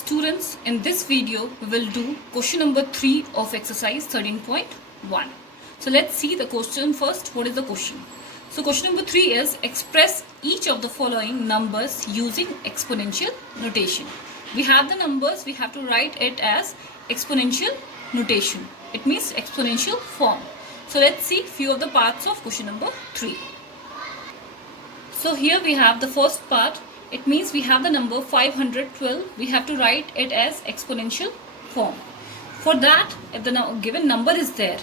Students, in this video we will do question number 3 of exercise 13.1. So let's see the question first. What is the question? So question number 3 is express each of the following numbers using exponential notation. We have the numbers, we have to write it as exponential notation. It means exponential form. So let's see few of the parts of question number 3. So here we have the first part. It means we have the number 512. We have to write it as exponential form. For that, if the given number is there,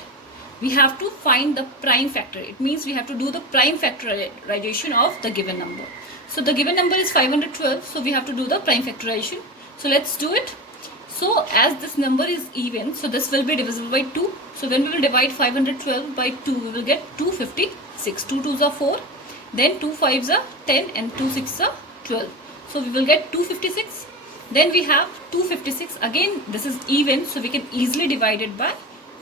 we have to find the prime factor. It means we have to do the prime factorization of the given number. So the given number is 512. So we have to do the prime factorization. So let's do it. So as this number is even, so this will be divisible by 2. So when we will divide 512 by 2, we will get 256. 2 2s are 4. Then 2 5s are 10 and 2 6s are 12. So we will get 256. Then we have 256. Again, this is even, so we can easily divide it by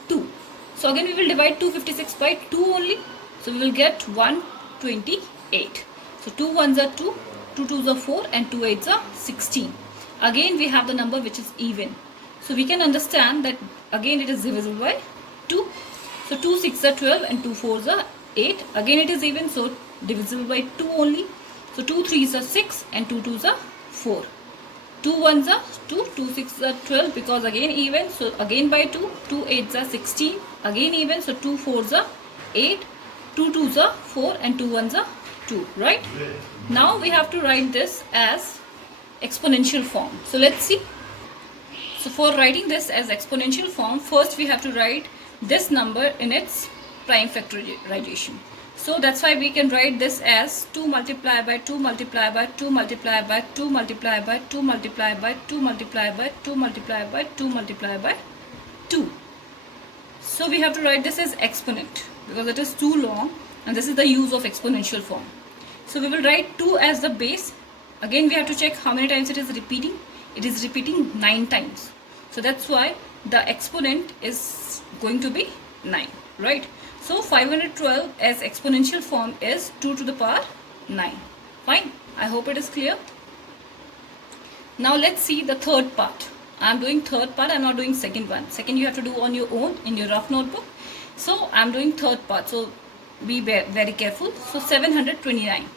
2. So again, we will divide 256 by 2 only. So we will get 128. So 2 1s are 2, 2 2s are 4 and 2 8s are 16. Again, we have the number which is even. So we can understand that again it is divisible by 2. So 2 6s are 12 and 2 4s are 8. Again it is even, so divisible by 2 only. So 2 3s are 6 and 2 2s are 4. 2 1s are 2, 2 6s are 12 because again even. So again by 2, 2 8s are 16. Again even, so 2 4s are 8, 2 2s are 4 and 2 1s are 2, right? Now we have to write this as exponential form. So let's see. So for writing this as exponential form, first we have to write this number in its prime factorization. So that's why we can write this as 2 multiplied by 2 multiplied by 2 multiplied by 2 multiplied by 2 multiplied by 2 multiplied by 2 multiplied by 2 multiplied by 2. So we have to write this as exponent because it is too long, and this is the use of exponential form. So we will write 2 as the base. Again we have to check how many times it is repeating. It is repeating 9 times. So that's why the exponent is going to be 9, right? So 512 as exponential form is 2 to the power 9. Fine. I hope it is clear. Now let's see the third part. I am doing third part. I am not doing second one. Second you have to do on your own in your rough notebook. So I am doing third part. So be very careful. So 729.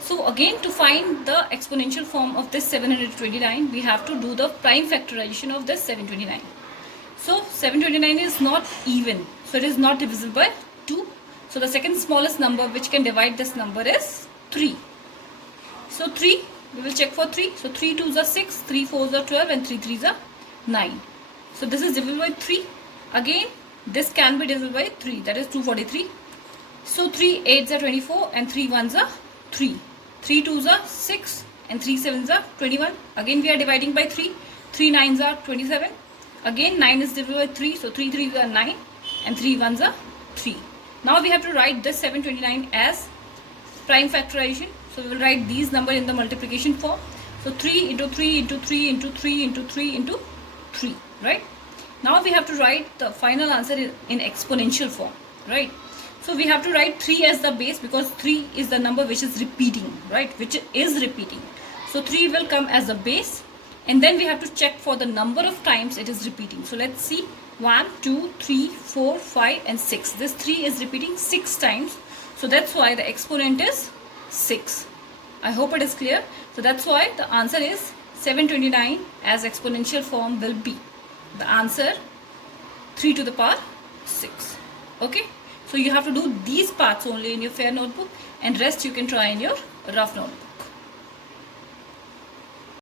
So again, to find the exponential form of this 729, we have to do the prime factorization of this 729. So 729 is not even. So it is not divisible by 2. So the second smallest number which can divide this number is 3. So 3, we will check for 3. So 3 2s are 6, 3 4s are 12 and 3 3s are 9. So this is divisible by 3. Again, this can be divisible by 3, that is 243. So 3 8s are 24 and 3 1s are 3. 3 2s are 6 and 3 7s are 21. Again we are dividing by 3. 3 9s are 27. Again 9 is divisible by 3, so 3 3s are 9 and 3 1s are 3. Now we have to write this 729 as prime factorization. So we will write these numbers in the multiplication form. So 3 into 3 into 3 into 3 into 3 into 3, right? Now we have to write the final answer in exponential form, right? So we have to write 3 as the base because 3 is the number which is repeating, right? Which is repeating. So 3 will come as the base. And then we have to check for the number of times it is repeating. So let's see. 1, 2, 3, 4, 5 and 6. This 3 is repeating 6 times. So that's why the exponent is 6. I hope it is clear. So that's why the answer is 729 as exponential form will be. The answer 3 to the power 6. Okay. So you have to do these parts only in your fair notebook and rest you can try in your rough notebook.